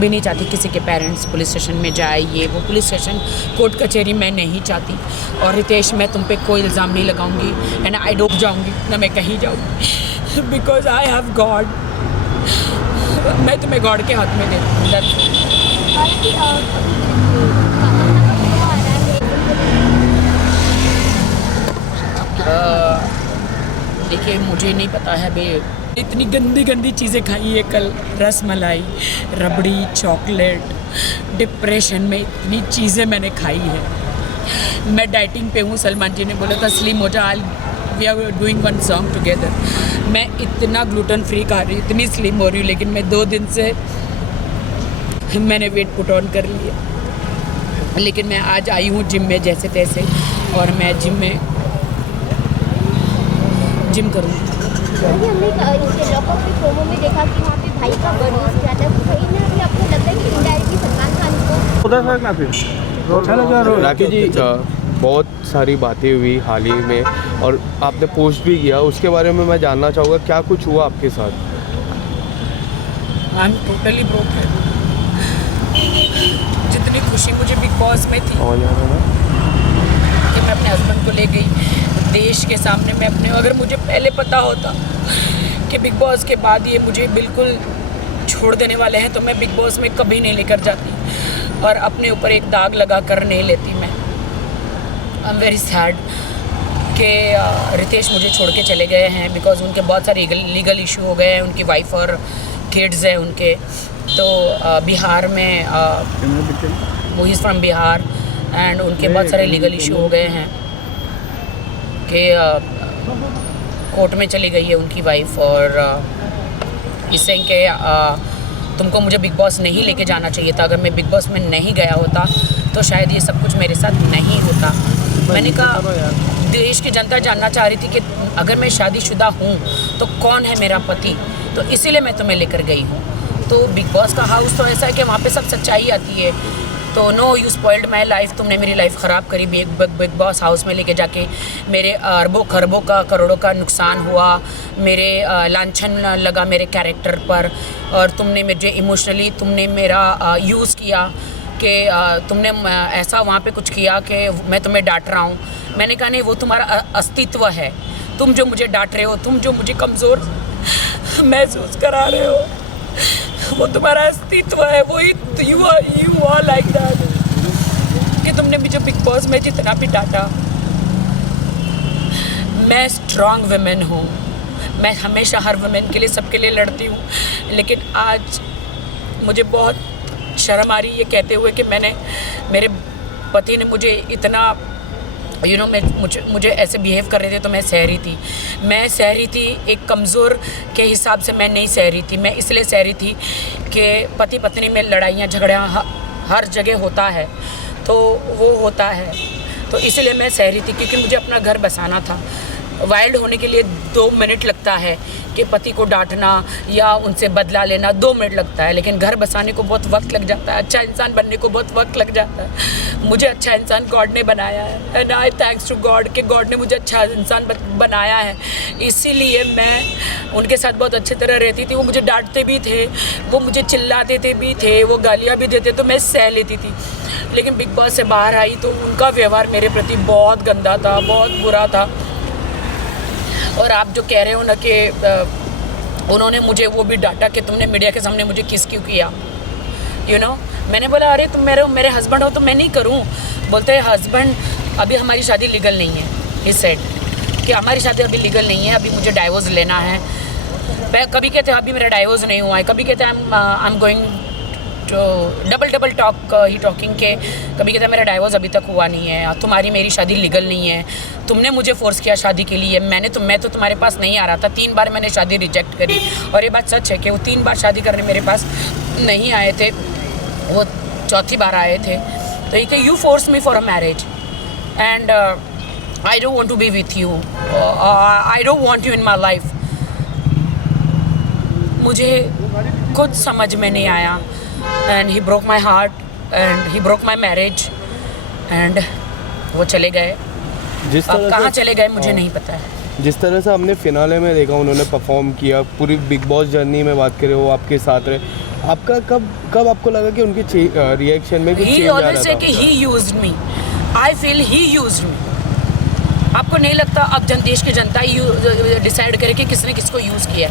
भी नहीं चाहती किसी के पेरेंट्स पुलिस स्टेशन में जाए, ये वो पुलिस स्टेशन कोर्ट कचहरी मैं नहीं चाहती। और रितेश, मैं तुम पे कोई इल्ज़ाम नहीं लगाऊंगी एंड आई डूब जाऊंगी ना मैं कहीं जाऊंगी, बिकॉज आई हैव गॉड। मैं तुम्हें गॉड के हाथ में देती हूँ। देखिए, मुझे नहीं पता है बे, इतनी गंदी गंदी चीज़ें खाई है कल, रस मलाई, रबड़ी, चॉकलेट, डिप्रेशन में इतनी चीज़ें मैंने खाई है। मैं डाइटिंग पे हूँ, सलमान जी ने बोला था स्लिम हो जा, we are doing one song together. मैं इतना ग्लूटेन फ्री खा रही हूँ, इतनी स्लिम हो रही हूँ, लेकिन मैं 2 दिन से मैंने वेट पुट ऑन कर लिया। लेकिन मैं आज आई हूँ जिम में जैसे तैसे, और मैं जिम करूँगी। हमने इसे लॉकअप के प्रोमो में देखा कि वहाँ पे भाई का बर्थ किया था, कहीं ना कहीं आपको लगता है कि इनडायरेक्टली सलमान खान को। राखी जी, बहुत सारी बातें हुई हाल ही में और आपने पोस्ट भी किया, उसके बारे में मैं जानना चाहूँगा क्या कुछ हुआ आपके साथ? I am totally broken. जितनी खुशी मुझे बिग बॉस में थी कि मैं अपने हस्बैंड को ले गई देश के सामने, मैं अपने, अगर मुझे पहले पता होता कि बिग बॉस के बाद ये मुझे बिल्कुल छोड़ देने वाले हैं तो मैं बिग बॉस में कभी नहीं लेकर जाती और अपने ऊपर एक दाग लगा कर नहीं लेती। मैं आई एम वेरी सैड कि रितेश मुझे छोड़ के चले गए हैं, बिकॉज उनके बहुत सारे लीगल इशू हो गए हैं, उनकी वाइफ और किड्स हैं उनके। तो बिहार में, वो इज़ फ्रॉम बिहार एंड उनके बहुत सारे लीगल इशू हो गए हैं कि कोर्ट में चली गई है उनकी वाइफ, और इससे कि तुमको मुझे बिग बॉस नहीं लेके जाना चाहिए था। अगर मैं बिग बॉस में नहीं गया होता तो शायद ये सब कुछ मेरे साथ नहीं होता। मैंने कहा, देश की जनता जानना चाह रही थी कि अगर मैं शादीशुदा हूँ तो कौन है मेरा पति, तो इसीलिए मैं तुम्हें लेकर गई हूँ। तो बिग बॉस का हाउस तो ऐसा है कि वहाँ पे सब सच्चाई आती है। तो no, you spoiled my life, तुमने मेरी लाइफ ख़राब करी। बिग बॉस हाउस में लेके जाके मेरे अरबों खरबों का, करोड़ों का नुकसान हुआ, मेरे लांछन लगा मेरे कैरेक्टर पर, और तुमने मुझे इमोशनली तुमने मेरा यूज़ किया कि तुमने ऐसा वहाँ पे कुछ किया कि मैं तुम्हें डांट रहा हूँ। मैंने कहा नहीं, वो तुम्हारा अस्तित्व है, तुम जो मुझे डांट रहे हो, तुम जो मुझे कमज़ोर महसूस करा रहे हो, वो तुम्हारा अस्तित्व है, वही यू आर लाइक दैट। कि तुमने मुझे बिग बॉस में जितना भी डांटा, मैं स्ट्रॉन्ग वुमेन हूँ, मैं हमेशा हर वुमेन के लिए, सबके लिए लड़ती हूँ। लेकिन आज मुझे बहुत शर्म आ रही है ये कहते हुए कि मेरे पति ने मुझे इतना मुझे ऐसे बिहेव कर रहे थे तो मैं सह रही थी। एक कमज़ोर के हिसाब से मैं नहीं सह रही थी। मैं इसलिए सह रही थी कि पति पत्नी में लड़ाइयाँ झगड़ियाँ हर जगह होता है, तो वो होता है, तो इसलिए मैं सह रही थी क्योंकि मुझे अपना घर बसाना था। वाइल्ड होने के लिए 2 मिनट लगता है कि पति को डांटना या उनसे बदला लेना 2 मिनट लगता है, लेकिन घर बसाने को बहुत वक्त लग जाता है, अच्छा इंसान बनने को बहुत वक्त लग जाता है। मुझे अच्छा इंसान गॉड ने बनाया है and I thanks to God कि गॉड ने मुझे अच्छा इंसान बनाया है। इसीलिए मैं उनके साथ बहुत अच्छी तरह रहती थी। वो मुझे डांटते भी थे, वो मुझे चिल्लाते भी थे, वो गालियाँ भी देते, तो मैं सह लेती थी। लेकिन बिग बॉस से बाहर आई तो उनका व्यवहार मेरे प्रति बहुत गंदा था, बहुत बुरा था। और आप जो कह रहे हो ना कि उन्होंने मुझे वो भी डांटा कि तुमने मीडिया के सामने मुझे किस क्यों किया, मैंने बोला अरे तुम मेरे हस्बैंड हो तो मैं नहीं करूं। बोलते हैं हस्बैंड, अभी हमारी शादी लीगल नहीं है। ही सेड कि हमारी शादी अभी लीगल नहीं है, अभी मुझे डाइवोर्स लेना है। कभी कहते हैं अभी मेरा डाइवोर्स नहीं हुआ है, कभी कहते हैं I am going to double talk he talking के, कभी कहते हैं मेरा डाइवोर्स अभी तक हुआ नहीं है, तुम्हारी मेरी शादी लीगल नहीं है, तुमने मुझे फोर्स किया शादी के लिए, मैं तो तुम्हारे पास नहीं आ रहा था। 3 बार मैंने शादी रिजेक्ट करी, और ये बात सच है कि वो 3 बार शादी करने मेरे पास नहीं आए थे, वो 4थी बार आए थे। तो ये कि you force me for a marriage and I don't want to be with you, I don't want you in my life. मुझे कुछ समझ में नहीं आया and he broke my heart and he broke my marriage and वो चले गए। अब कहाँ चले गए मुझे नहीं पता है। जिस तरह से हमने फिनाले में देखा उन्होंने परफॉर्म किया, पूरी बिग बॉस जर्नी में बात करें वो आपके साथ रहे, आपका कब आपको लगा कि उनकी रिएक्शन में कुछ ही चेंज आ रहा ऑलवेज से कि था? He used me, I feel he used me. आपको नहीं लगता अब देश की जनता डिसाइड करे कि किसने किसको यूज़ किया?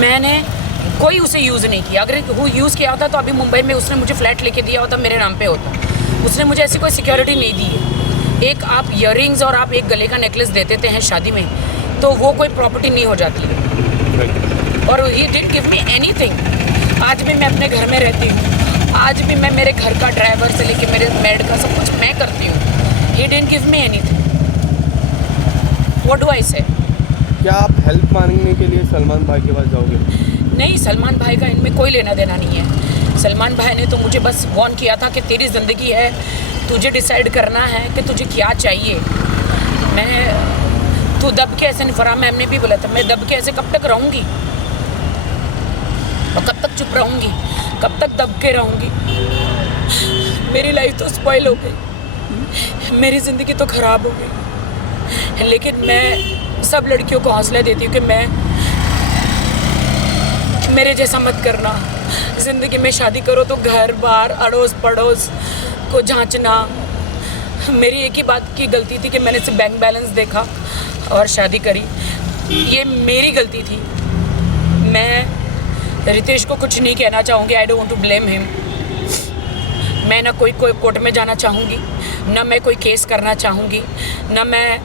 मैंने कोई उसे यूज़ नहीं किया। अगर वो यूज़ किया होता तो अभी मुंबई में उसने मुझे फ्लैट लेके दिया होता, मेरे नाम पे होता। उसने मुझे ऐसी कोई सिक्योरिटी नहीं दी है। एक आप ईयररिंग्स और आप एक गले का नेकलेस दे देते हैं शादी में, तो वो कोई प्रॉपर्टी नहीं हो जाती है। और he didn't give me anything. आज भी मैं अपने घर में रहती हूँ, आज भी मैं मेरे घर का ड्राइवर से लेके मेरे मेड का सब कुछ मैं करती हूँ। He didn't give me anything. What do I से? क्या आप हेल्प मांगने के लिए सलमान भाई के पास जाओगे? नहीं, सलमान भाई का इनमें कोई लेना देना नहीं है। सलमान भाई ने तो मुझे बस वार्न किया था कि तेरी ज़िंदगी है, तुझे डिसाइड करना है कि तुझे क्या चाहिए। तू दब के ऐसे नहीं, फरहान मैम ने भी बोला था, मैं दब के ऐसे कब तक रहूँगी और कब तक चुप रहूँगी, कब तक दब के रहूँगी? मेरी लाइफ तो स्पॉइल हो गई, मेरी ज़िंदगी तो ख़राब हो गई। लेकिन मैं सब लड़कियों को हौसला देती हूँ कि मेरे जैसा मत करना। ज़िंदगी में शादी करो तो घर बार अड़ोस पड़ोस को जांचना। मेरी एक ही बात की गलती थी कि मैंने सिर्फ बैंक बैलेंस देखा और शादी करी। ये मेरी गलती थी। मैं रितेश को कुछ नहीं कहना चाहूँगी, I don't want to blame him. मैं ना कोई कोर्ट में जाना चाहूँगी, ना मैं कोई केस करना चाहूँगी, ना मैं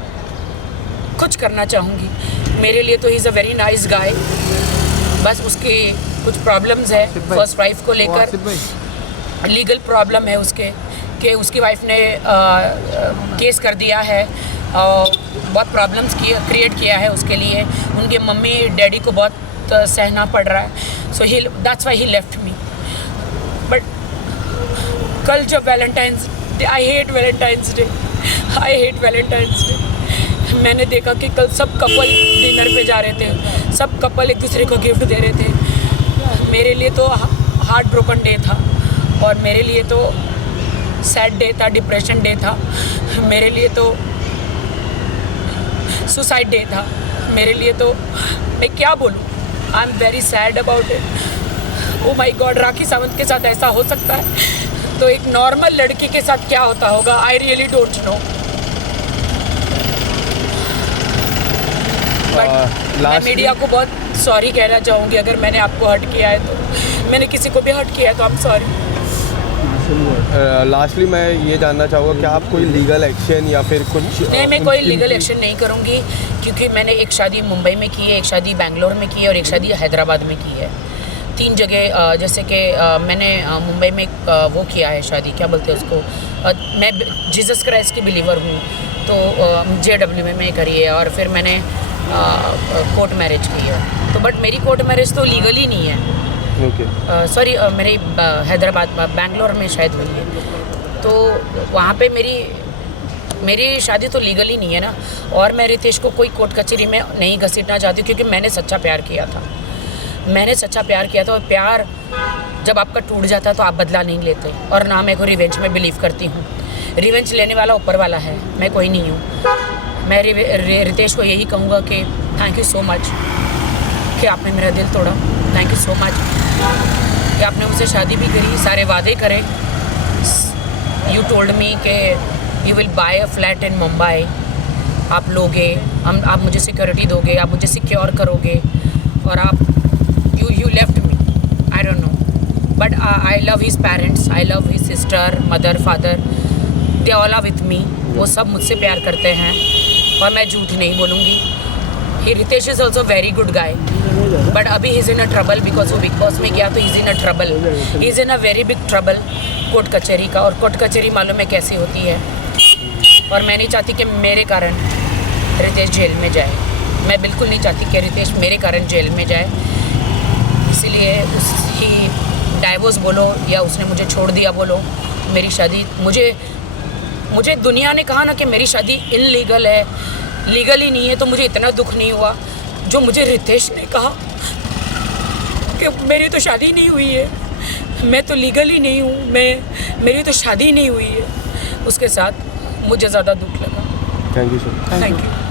कुछ करना चाहूँगी। मेरे लिए तो he is a very nice guy. बस उसके कुछ प्रॉब्लम्स है फर्स्ट वाइफ को लेकर, लीगल प्रॉब्लम है उसके कि उसकी वाइफ ने केस कर दिया है और बहुत प्रॉब्लम्स क्रिएट किया है उसके लिए। उनके मम्मी डैडी को बहुत सहना पड़ रहा है। So he that's why he left me. But कल जब Valentine's Day, I hate Valentine's Day, मैंने देखा कि कल सब कपल डिनर पे जा रहे थे, सब कपल एक दूसरे को गिफ्ट दे रहे थे। मेरे लिए तो हार्ट ब्रोकन डे था और मेरे लिए तो सैड डे था, डिप्रेशन डे था, मेरे लिए तो सुसाइड डे था, मेरे लिए तो मैं क्या बोलूँ। I am very sad about it. Oh my God, Rakhi Sawant के साथ ऐसा हो सकता है तो एक नॉर्मल लड़की के साथ क्या होता होगा? I really don't know. मैं मीडिया को बहुत सॉरी कहना चाहूँगी अगर मैंने आपको हर्ट किया है तो। मैंने किसी को भी हर्ट किया है तो आप सॉरी। लास्टली मैं ये जानना चाहूँगा कि आप कोई लीगल एक्शन या फिर कुछ? नहीं, मैं कोई लीगल एक्शन नहीं करूँगी क्योंकि मैंने एक शादी मुंबई में की है, एक शादी बेंगलोर में की है और एक शादी हैदराबाद में की है। 3 जगह जैसे कि मैंने मुंबई में वो किया है शादी, क्या बोलते हैं उसको, मैं जीसस क्राइस्ट की बिलीवर हूँ तो JW में मैं करी है। और फिर मैंने कोर्ट मैरिज की है तो बट मेरी कोर्ट मैरिज तो लीगली नहीं है। ओके। सॉरी, मेरी हैदराबाद बेंगलोर में शायद हुई है तो वहाँ पे मेरी शादी तो लीगली नहीं है ना। और मैं रितेश को कोई कोर्ट कचहरी में नहीं घसीटना चाहती क्योंकि मैंने सच्चा प्यार किया था। और प्यार जब आपका टूट जाता है तो आप बदला नहीं लेते। और ना मैं कोई रिवेंज में बिलीव करती हूँ। रिवेंज लेने वाला ऊपर वाला है, मैं कोई नहीं हूँ। मैं रितेश को यही कहूँगा कि थैंक यू सो मच कि आपने मेरा दिल तोड़ा। थैंक यू सो मच कि आपने मुझसे शादी भी करी, सारे वादे करे। यू टोल्ड मी कि you will buy a flat in Mumbai, आप लोगे, आप मुझे सिक्योरिटी दोगे, आप मुझे सिक्योर करोगे और आप you left me. I don't know but I love his parents, I love his sister, mother, father, they all are with me. वो सब मुझसे प्यार करते हैं और मैं झूठ नहीं बोलूँगी। Ritesh is also very good guy but अभी he is in a trouble because वो बिग बॉस में गया तो is in a trouble, he is in a very big trouble court कचहरी का। और कोर्ट कचहरी मालूम है कैसी होती है और मैं नहीं चाहती कि मेरे कारण रितेश जेल में जाए। मैं बिल्कुल नहीं चाहती कि रितेश मेरे कारण जेल में जाए। इसीलिए उसकी डाइवोर्स बोलो या उसने मुझे छोड़ दिया बोलो, मेरी शादी मुझे दुनिया ने कहा ना कि मेरी शादी इनलीगल है, लीगली नहीं है तो मुझे इतना दुख नहीं हुआ। जो मुझे रितेश ने कहा कि मेरी तो शादी नहीं हुई है, मैं तो लीगली नहीं हूँ, मेरी तो शादी नहीं हुई है, उसके साथ मुझे ज़्यादा दुख लगा। Thank you sir. Thank you.